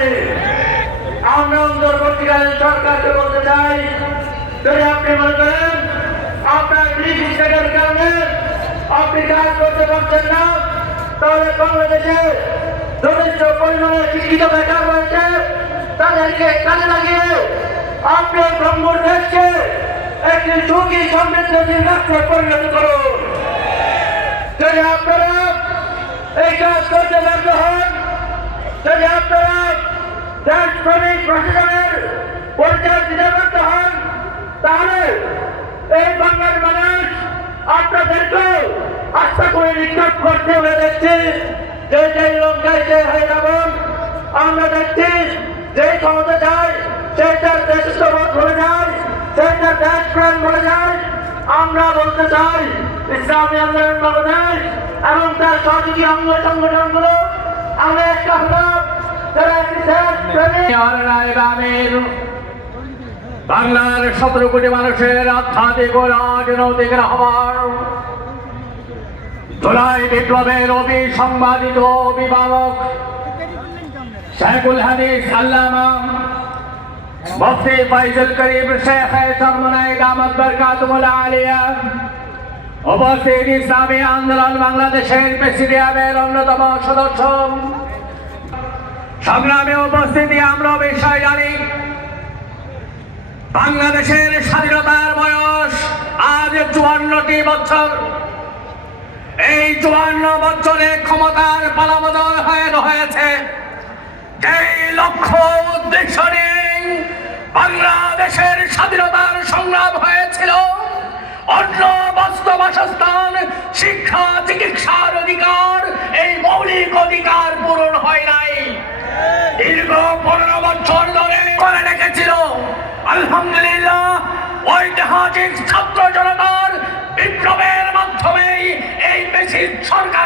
পারে। আমরা অন্তর্বর্তীকালীন সরকারকে বলতে চাই, যদি আপনি মনে করেন আপনার ডিসিশনের কারণে আপনি কাজ করতে পারছেন না, তাহলে বাংলাদেশে যথেষ্ট পরিমাণে শিক্ষিত বেকার রয়েছে, তাদেরকে কাজে লাগিয়ে আপনি ব্রহ্মর দেশকে একটি সুখী সমৃদ্ধশীল রাষ্ট্রে পরিণত করুন। যদি আপনারা এই কাজ করতে ব্যর্থ হন, যদি আপনারা দেশপ্রেমিক প্রশাসনের পরিচয় দিতে ব্যর্থ হন, তাহলে এই বাংলার মানুষ আপনাদেরকে আস্থা করে নিক্ষেপ করতে হয়ে দেখছি। যে লঙ্কায় যে হয়ে যাবেন, আমরা দেখছি যে ক্ষমতা যায় সেইটার দেশত্ববোধ ভুলে যায়, সেইটার দেশপ্রেম ভুলে যায়। আমরা বলতে চাই ইসলামী আন্দোলন বাংলাদেশ এবং তার সহযোগী অঙ্গ সংগঠনগুলো আমরা একটা হলাম, যারা একটি দেশপ্রেমী বাংলার 17 কোটি মানুষের আধ্যাত্মিক ও রাজনৈতিক রাহবার, জুলাই বিপ্লবের অবিসংবাদিত অভিভাবক শেখুল হাদিস আল্লামা মুফতি ফয়জুল করিম শেখ চরমনাই দামাত বরকাতুল আলিয়া, উপস্থিত ইসলামী আন্দোলন বাংলাদেশের প্রেসিডিয়ামের অন্যতম সদস্য, সংগ্রামে উপস্থিতি আমরা বিষয় জানি। বাংলাদেশের স্বাধীনতার বয়স আজ 54টি বছর। এই 54 বছরে ক্ষমতার পালাবদল হয়েছে। যেই লক্ষ্য উদ্দেশ্য নিয়ে বাংলাদেশের স্বাধীনতার সংগ্রাম হয়েছিল, অন্য বস্ত্র, বাসস্থান, শিক্ষা, চিকিৎসার অধিকার, এই মৌলিক অধিকার পূরণ হয় নাই। দীর্ঘ 15 বছর ধরে করে রেখেছিল। আলহামদুলিল্লাহ, ঐতিহাসিক ছাত্র জনতার বিপ্লবের মাধ্যমে এই বেশি সরকার